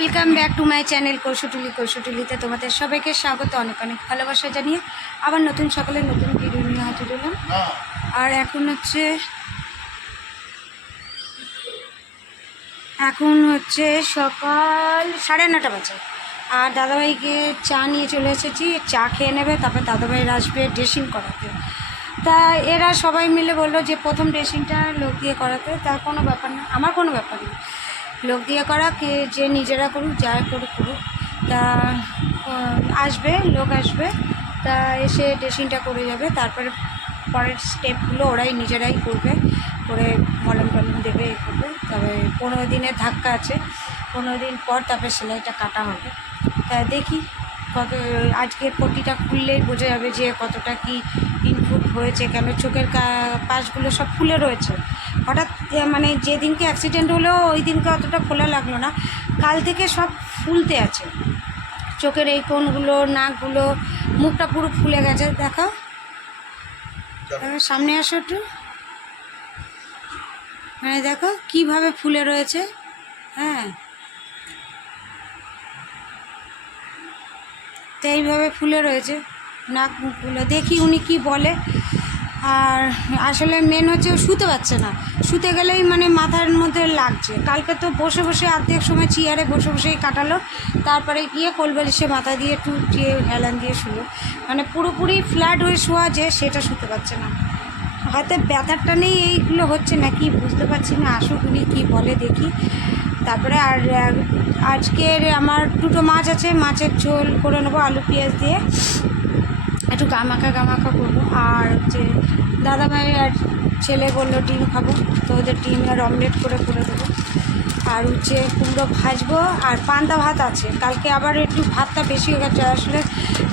Welcome back to my channel কৌশটুলি কৌশটুলিতে তোমাদের সবাইকে স্বাগত, অনেক অনেক ভালোবাসা জানিয়ে আবার নতুন সকালে নতুন ভিডিও নিয়ে হাজির হলাম। আর এখন হচ্ছে এখন হচ্ছে সকাল সাড়ে নটা বাজে। আর দাদাভাইকে চা নিয়ে চলে এসেছি, চা খেয়ে নেবে, তারপর দাদাভাইয়ের আসবে ড্রেসিং করাতে। তা এরা সবাই মিলে বলল যে প্রথম ড্রেসিংটা লোক দিয়ে করাতে তার কোনো ব্যাপার না, আমার কোনো ব্যাপার না। লোক দিয়ে করা, কে যে নিজেরা করুক, যা করুক করুক। তা আসবে, লোক আসবে, তা এসে ড্রেসিংটা করে যাবে। তারপরে পরের স্টেপগুলো ওরাই নিজেরাই করবে, করে মলম টলম দেবে, এ করবে। তবে পনেরো দিনের ধাক্কা আছে। পনেরো দিন পর তারপরে সেলাইটা কাটা হবে। তা দেখি কত আজকে পটিটা খুললেই বোঝা যাবে যে কতটা কি ইনপুট হয়েছে, কেন চোখের পাশগুলো সব ফুলে রয়েছে। হঠাৎ মানে যেদিনকে অ্যাক্সিডেন্ট হলো, ওই দিনকে অতটা খোলা লাগল না। কাল থেকে সব ফুলতে আছে। চোখের এই কোণগুলো, নাকগুলো, মুখটা পুরো ফুলে গেছে। দেখো সামনে আসো একটু। মানে দেখো কীভাবে ফুলে রয়েছে। হ্যাঁ। তো এইভাবে ফুলে রয়েছে, নাক মুখগুলো দেখি উনি কি বলে। আর আসলে মেন হচ্ছে শুতে পারছে না। শুতে গেলেই মানে মাথার মধ্যে লাগছে। কালকে তো বসে বসে অর্ধেক সময় চেয়ারে বসে বসেই কাটালো। তারপরে গিয়ে কোলবালিশে মাথা দিয়ে একটু দিয়ে হেলান দিয়ে শুলো। মানে পুরোপুরি ফ্ল্যাট হয়ে শোয়া যে সেটা শুতে পারছে না। হয়তো ব্যথারটা নেই, এইগুলো হচ্ছে না কি বুঝতে পারছি না। আসুক উনি কী বলে, দেখি। তারপরে আর আজকের আমার দুটো মাছ আছে, মাছের ঝোল করে নেব, আলু পেঁয়াজ দিয়ে। একটু গামাখা গামাখা করব। আর হচ্ছে দাদাভাই আর ছেলে বলল ডিম খাব, তো ওদের ডিমের অমলেট করে করে দেবো। আর হচ্ছে কুমড়ো ভাজবো, আর পান্তা ভাত আছে। কালকে আবার একটু ভাতটা বেশি হয়ে গেছে, আসলে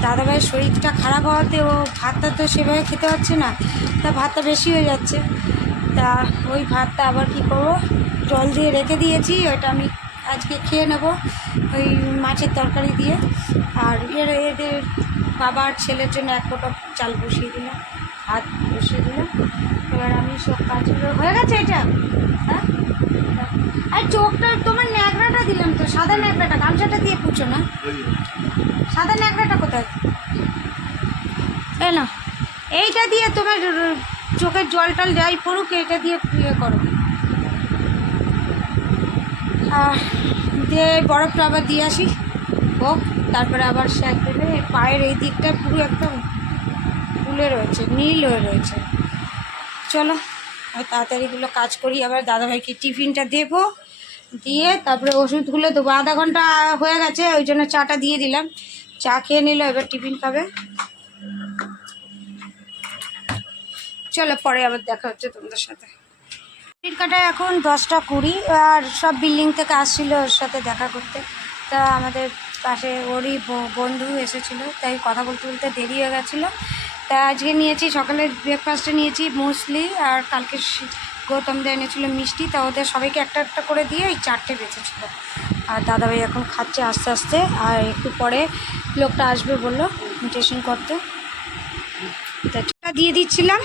দাদাভাইয়ের শরীরটা খারাপ হওয়াতে ও ভাতটা তো সেভাবে খেতে পারছে না, তা ভাতটা বেশি হয়ে যাচ্ছে। তা ওই ভাতটা আবার কি করব? জল দিয়ে রেখে দিয়েছি, ওইটা আমি আজকে খেয়ে নেব ওই মাছের তরকারি দিয়ে। আর এর, এদের বাবার ছেলের জন্য এক ফোঁটা চাল বসিয়ে দিলাম, ভাত বসিয়ে দিলাম। এবার আমি সব কাজগুলো হয়ে গেছে এটা? হ্যাঁ? আর চোখটা, তোমার ন্যাকড়াটা দিলাম তো, সাদা ন্যাকড়াটা, গামছাটা দিয়ে পুছো না? সাদা ন্যাকড়াটা কোথায়? না এইটা দিয়ে তোমার চোখের জল টল যাই পড়ুক, এটা দিয়ে ইয়ে করো। দিয়ে বরফটা আবার দিয়ে আসি। হোক, তারপরে আবার শ্যাক দেবে। পায়ের এই দিকটা পুরো একদম ফুলে রয়েছে, নীল হয়ে রয়েছে। চলো আমি তাড়াতাড়িগুলো কাজ করি। আবার দাদাভাইকে টিফিনটা দেবো। দিয়ে তারপরে ওষুধগুলো দেবো। আধা ঘণ্টা হয়ে গেছে, ওই জন্য চাটা দিয়ে দিলাম। চা খেয়ে নিল, এবার টিফিন খাবে। চলো, পরে আবার দেখা হচ্ছে তোমাদের সাথে। টিকিট কাটা এখন দশটা কুড়ি, আর সব বিল্ডিং থেকে আসছিল ওর সাথে দেখা করতে। তা আমাদের পাশে ওরই বন্ধু এসেছিল, তাই কথা বলতে বলতে দেরি হয়ে গেছিল। তা আজকে নিয়েছি সকালের ব্রেকফাস্টে নিয়েছি মুসলি আর কালকে শি- গৌতম দা এনেছিল মিষ্টি, তা ওদের সবাইকে একটা একটা করে দিয়ে ওই চারটে বেঁচেছিল। আর দাদাভাই এখন খাচ্ছে আস্তে আস্তে, আর একটু পরে লোকটা আসবে বলল ড্রেসিং করতে। দিয়ে দিচ্ছিলাম।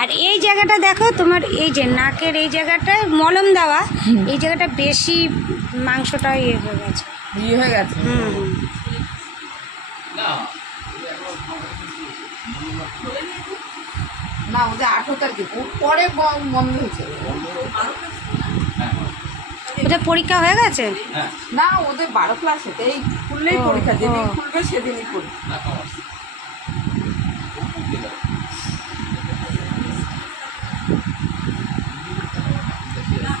আর এই জায়গাটা দেখো তোমার এই যে নাকের এই জায়গাটায় মলম দেওয়া এই জায়গাটা বেশি মাংসটা ইয়ে হয়ে গেছে। ইয়ে হয়ে গেছে। হুম। না ওদের আঠেরো তারিখে। পরে বন্ধ হয়েছে। ওদের পরীক্ষা হয়ে গেছে? না ওদের বারো ক্লাসে এই খুললেই পরীক্ষা যেদিন খুলবে সেদিনই পরীক্ষা।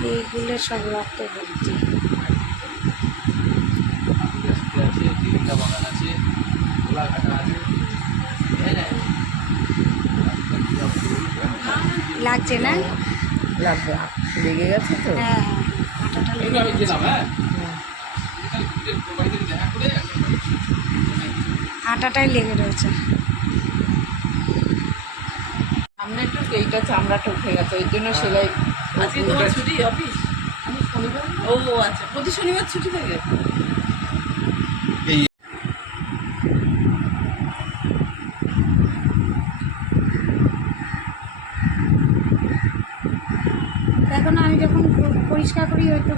এইগুলো সব রক্ত ভর্তি। লাগছে না? লাগবে। লেগে গেছে তো। হ্যাঁ হ্যাঁ। আটাটা লেগে আটাটাই লেগে রয়েছে। সামনে একটু এইটা চামড়াটা উঠে গেছে ওই জন্য সেলাই আজকে তোমার ছুটি অফিস? আমি শনিবার ও আচ্ছা প্রতি শনিবার ছুটি থাকে? এখন আমি যখন পরিষ্কার করি হয়তো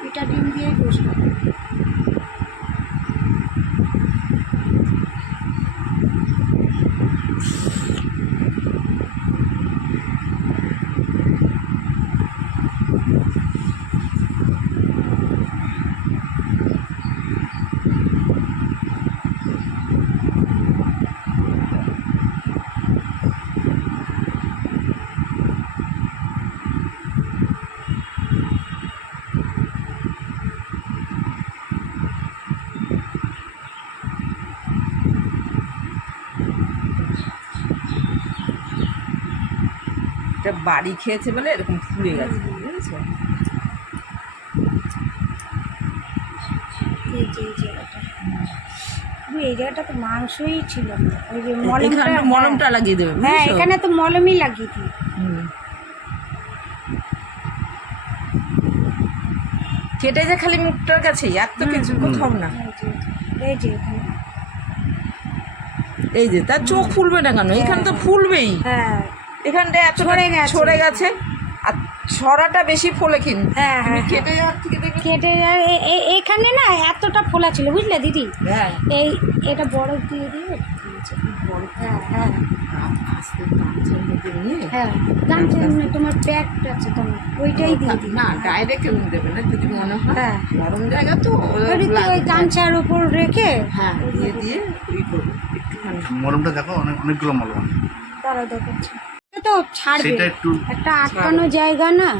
বেটাডিন দিয়েই পরিষ্কার করব। এটা বাড়ি খেয়েছে বলে এরকম ফুলে গেছে বুঝেছ? এই জায়গাটা। তো মাংসই ছিল ওই যে মলমটা মলমটা লাগিয়ে দেবে হ্যাঁ এখানে তো মলমই লাগিয়ে দিই। হুম। কেটে যে খালি মুখটার কাছে এত কিছু কোথাও না। এই যে এই যে এখানে। এই যে তার চোখ ফুলবে না কেন? এখানে তো ফুলবেই। হ্যাঁ। এখানটা এত ছড়ে গেছে। ছড়ে গেছে। আর ছড়াটা বেশি ফোলে কিন্তু। হ্যাঁ হ্যাঁ। কেটে যাওয়ার থেকে কেটে এখানে না এতটা ফোলা ছিল বুঝলে দিদি? হ্যাঁ। এই এটা বরফ দিয়ে দিয়ে হ্যাঁ হ্যাঁ। হ্যাঁ গামছা এমনি তোমার প্যাক আছে তোমার ওইটাই দিয়ে দিই। না ডাইরেক্ট কেউ দেবে না যদি মনে হয়। হ্যাঁ। নরম জায়গা তো ওই গামছার উপর রেখে হ্যাঁ দিয়ে দিয়ে মলমটা দেখো অনেক অনেকগুলো মলম। তারা দেখাচ্ছে তো ছাড়বে। সেটা একটু একটা আটকানো জায়গা না?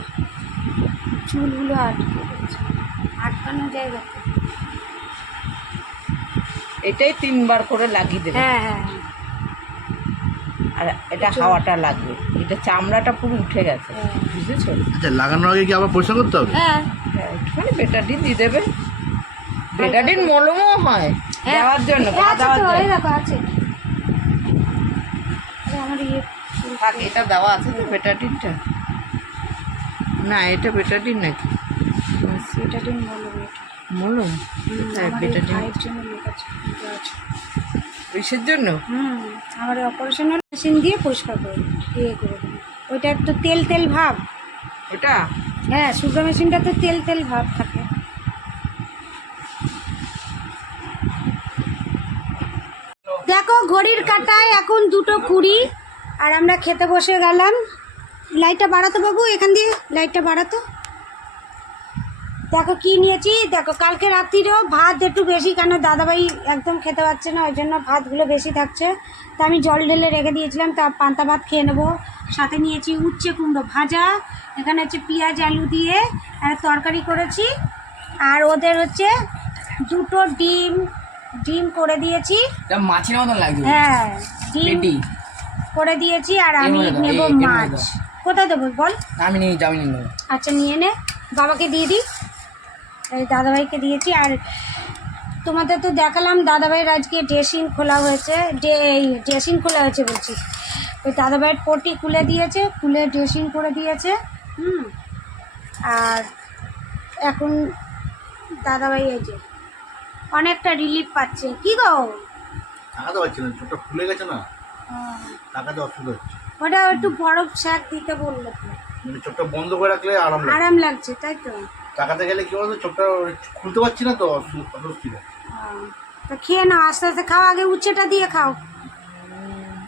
চুলগুলো আটকে আটকানো জায়গা। এটাই তিনবার করে লাগিয়ে দেবে। হ্যাঁ হ্যাঁ আর এটা হাওয়াটা লাগবে। এটা চামড়াটা পুরো উঠে গেছে। হ্যাঁ। বুঝেছ? আচ্ছা লাগানোর আগে কি আবার পরিষ্কার করতে হবে? হ্যাঁ। হ্যাঁ, একটুখানি বেটাডিন দিয়ে দেবে। বেটাডিন মলমও হয়। হ্যাঁ। দেওয়ার জন্য দেওয়ার আছে আরে আমার ইয়ে থাক এটা দেওয়া আছে তো বেটাডিনটা না এটা বেটাডিন নাকি? মলম আমার এই বেটাডিন ভাইয়ের জন্য লেখাচ্ছে এটা আছে। কিসের জন্য? হুম আমার অপারেশন মেশিন দিয়ে পরিষ্কার করে ইয়ে করে ওইটা একটু তেল তেল ভাব। ওটা? হ্যাঁ সুগার মেশিনটা তো তেল তেল ভাব থাকে। দেখো ঘড়ির কাটায় এখন দুটো কুড়ি। আর আমরা খেতে বসে গেলাম। লাইটটা বাড়াতো বাবু এখান দিয়ে লাইটটা বাড়াতো। দেখো কি নিয়েছি দেখো কালকে রাত্রিরেও ভাত একটু বেশি কেন দাদাভাই একদম খেতে পারছে না ওই জন্য ভাতগুলো বেশি থাকছে। তা আমি জল ঢেলে রেখে দিয়েছিলাম তা পান্তা ভাত খেয়ে নেব। সাথে নিয়েছি উচ্ছে কুমড়ো ভাজা এখানে হচ্ছে পেঁয়াজ আলু দিয়ে একটা তরকারি করেছি। আর ওদের হচ্ছে দুটো ডিম ডিম করে দিয়েছি। মাছের মতন লাগছে। হ্যাঁ ডিম করে দিয়েছি আর আমি নেব মাছ। কোথায় দেবো বল? আমি নিয়ে যাবি নিয়ে আচ্ছা নিয়ে নে। বাবাকে দিয়ে দিই এই দাদাভাইকে দিয়েছি। আর তোমাদের তো দেখালাম দাদাভাইয়ের আজকে ড্রেসিং খোলা হয়েছে। ড্রেসিং খোলা হয়েছে বলছি। ওই দাদাভাইয়ের পটি খুলে দিয়েছে খুলে ড্রেসিং করে দিয়েছে হুম। আর এখন দাদাভাই এই যে অনেকটা রিলিফ পাচ্ছে। কি গো? না ফুলে গেছে না? টাকাতে অসুবিধা হচ্ছে। ওটা একটু বরফ শাক দিতে বলল তো। মানে চোখটা বন্ধ করে রাখলে আরাম লাগে আরাম লাগছে তাই তো। টাকাতে গেলে কি বলতো চোখটা খুলতে পারছি না তো অসু- অস্বস্তি। আহ, তা খেয়ে নাও আস্তে আস্তে খাও আগে উচ্ছেটা দিয়ে খাও।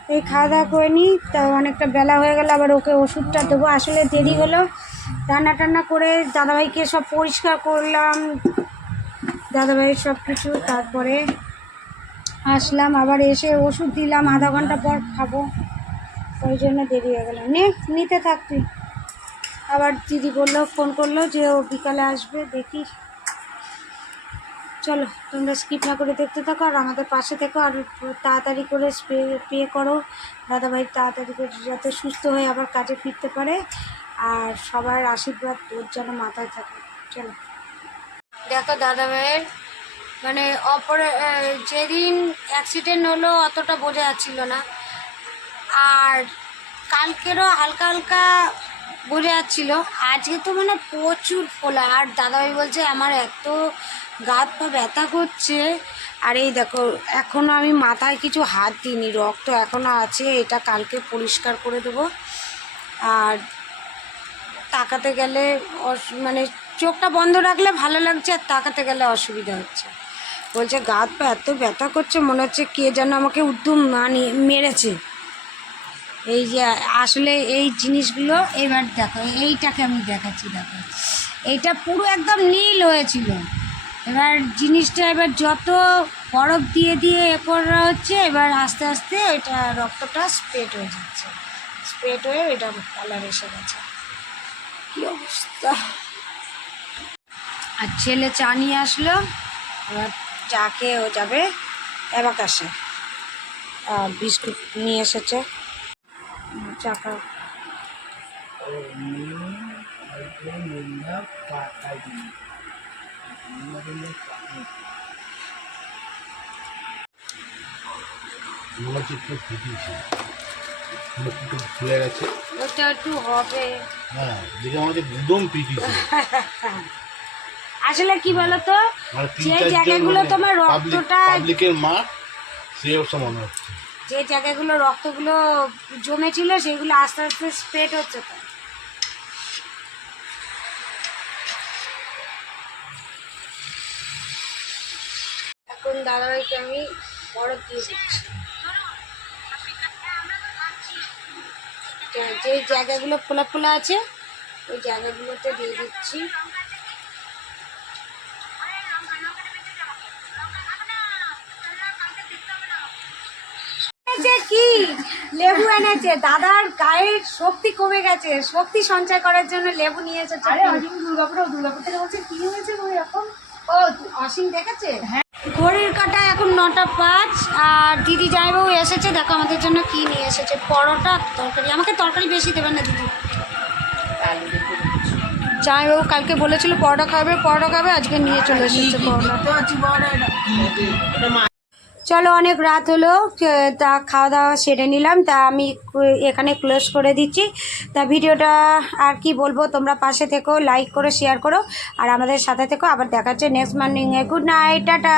এই খাওয়া দাওয়া করে নিই তা অনেকটা বেলা হয়ে গেল আবার ওকে ওষুধটা দেবো। আসলে দেরি হলো রান্না টান্না করে দাদাভাইকে সব পরিষ্কার করলাম দাদাভাইয়ের সব কিছু তারপরে আসলাম, আবার এসে ওষুধ দিলাম, আধা ঘণ্টা পর খাব। ওই জন্য দেরি হয়ে গেল। নে, নিতে থাক তুই। আবার দিদি বলল ফোন করল যে ও বিকালে আসবে, দেখি। চলো, তোমরা স্কিপ না করে দেখতে থাকো, আর আমাদের পাশে থেকো, আর তাড়াতাড়ি করে স্প্রে পে করো। দাদাভাই তাড়াতাড়ি করে যাতে সুস্থ হয়ে আবার কাজে ফিরতে পারে, আর সবার আশীর্বাদ তোর যেন মাথায় থাকে। চলো। দেখো দাদাভাইয়ের মানে অপরে যেদিন অ্যাক্সিডেন্ট হলো অতটা বোঝা যাচ্ছিল না। আর কালকেরও হালকা হালকা বোঝা যাচ্ছিল। আজকে তো মানে প্রচুর ফোলা। আর দাদাভাই বলছে, আমার এত গাত পা ব্যথা করছে। আর এই দেখো এখনও আমি মাথায় কিছু হাত দিইনি, রক্ত এখনও আছে, এটা কালকে পরিষ্কার করে দেবো। আর তাকাতে গেলে মানে চোখটা বন্ধ রাখলে ভালো লাগছে, আর তাকাতে গেলে অসুবিধা হচ্ছে। বলছে, গা পা এত ব্যথা করছে, মনে হচ্ছে কে যেন আমাকে উদ্যম মানে মেরেছে। এই যে, আসলে এই জিনিসগুলো এবার দেখো, এইটাকে আমি দেখাচ্ছি, দেখো। এইটা পুরো একদম নীল হয়েছিল। এবার জিনিসটা এবার যত বরফ দিয়ে দিয়ে এ করা হচ্ছে, এবার আস্তে আস্তে ওইটা রক্তটা স্প্রেড হয়ে যাচ্ছে। স্প্রেড হয়ে ওইটা কালার এসে গেছে। কী অবস্থা! আর ছেলে চা নিয়ে আসলো। এবার চা খেয়ে ও যাবে অ্যাবাকাশে আর বিস্কুট নিয়ে এসেছে। চা খাও। ফুলে গেছে ওটা একটু হবে। হ্যাঁ আমাদের একদম আসলে কি বলতো? যে জায়গাগুলো মানে তোমার রক্তটা পাবলিকের মা সে মনে হচ্ছে। যে জায়গাগুলো রক্তগুলো জমেছিল সেগুলো আস্তে আস্তে স্প্রেড হচ্ছে তো। এখন দাদাভাইকে আমি বরফ দিয়ে দিচ্ছি। যে- যে জায়গাগুলো ফোলা ফোলা আছে ওই জায়গাগুলোতে দিয়ে দিচ্ছি। এনেছে কি? লেবু এনেছে। দাদার গায়ের শক্তি কমে গেছে। শক্তি সঞ্চয় করার জন্য লেবু নিয়ে এসেছে আরে অসীম দুর্গাপুর দুর্গাপুর থেকে বলছে কি হয়েছে গো এখন? ও অসীম দেখেছে? হ্যাঁ ঘড়ির কাটা এখন নটা পাঁচ আর দিদি জামাইবাবু এসেছে। দেখো আমাদের জন্য কি নিয়ে এসেছে। পরোটা তরকারি। আমাকে তরকারি বেশি দেবেন না দিদি। জামাইবাবু কালকে বলেছিল পরোটা খাবে পরোটা খাবে আজকে নিয়ে চলে এসেছে পরোটা। চলো, অনেক রাত হলো। তা খাওয়া দাওয়া সেরে নিলাম। তা আমি এখানে ক্লোজ করে দিচ্ছি। তা ভিডিওটা আর কি বলব, তোমরা পাশে থেকো লাইক করো শেয়ার করো, আর আমাদের সাথে থেকো। আবার দেখা হচ্ছে নেক্সট মর্নিংয়ে গুড নাইট টাটা!